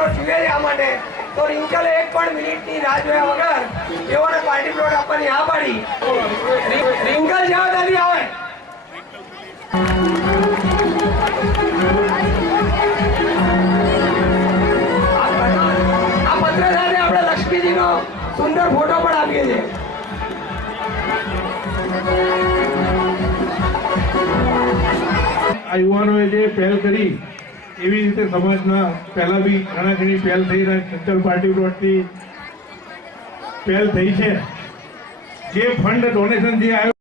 Plot જોઈએ છે આ માટે તો રિંકલે 1 પણ મિનિટની રાહ જોયા વગર તેઓને પાર્ટી પ્લોટ આપવાની હા પાડી. રિંકલ જાઓ ત્યાંથી આવે. આ પત્ર સાથે આપણે લક્ષ્મીજીનો સુંદર ફોટો પણ આપીએ છીએ. આ યુવાનોએ જે પહેલ કરી એવી રીતે સમાજના પહેલા બી ઘણી પહેલ થઈ રહી સેન્ટ્રલ પાર્ટી પ્લોટની પહેલ થઈ છે. જે ફંડ ડોનેશન જે આવ્યું